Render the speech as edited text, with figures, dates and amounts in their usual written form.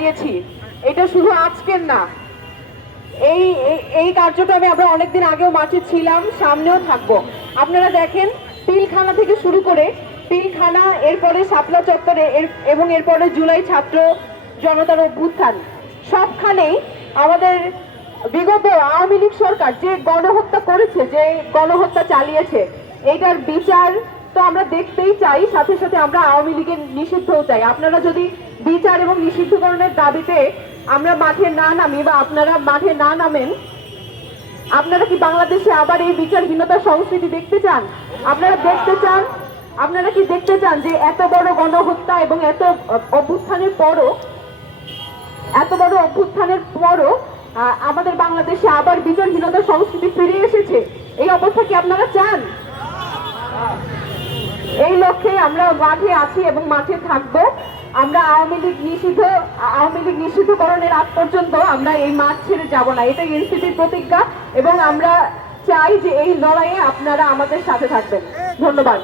দাঁড়িয়েছি এটা শুধু আজকের না, এই এই কার্যক্রমে আমরা অনেকদিন আগেও মাঠে ছিলাম, সামনেও থাকবো। আপনারা দেখেন পিলখানা থেকে শুরু করে পিলখানা, এরপরে শাপলা চত্বরে এবং এরপরে জুলাই ছাত্র জনতার অভ্যুত্থান, সবখানেই আমাদের বিগত আওয়ামী লীগ সরকার যে গণহত্যা করেছে, যে গণহত্যা চালিয়েছে, এইটার বিচার তো আমরা দেখতেই চাই, সাথে সাথে আমরা আওয়ামী লীগের নিষিদ্ধও চাই। আপনারা যদি বিচার এবং নিষিদ্ধকরণের দাবিতে আমরা মাঠে না নামি বা আপনারা মাঠে না নামেন, আপনারা কি বাংলাদেশে আবার এই বিচারহীনতার সংস্কৃতি দেখতে চান? আপনারা দেখতে চান, আপনারা কি দেখতে চান যে এত বড় গণহত্যা এবং এত বড় অভ্যুত্থানের পরও আমাদের বাংলাদেশে আবার বিচারহীনতার সংস্কৃতি ফিরে এসেছে? এই অবস্থা কি আপনারা চান? এই লক্ষ্যে আমরা মাঠে আছি এবং মাঠে থাকবো। আমরা আওয়ামী লীগ নিষিদ্ধকরণের আগ পর্যন্ত আমরা এই মাঠ ছেড়ে যাব না, এটাই এনসিপির প্রতিজ্ঞা এবং আমরা চাই যে এই লড়াইয়ে আপনারা আমাদের সাথে থাকবেন। ধন্যবাদ।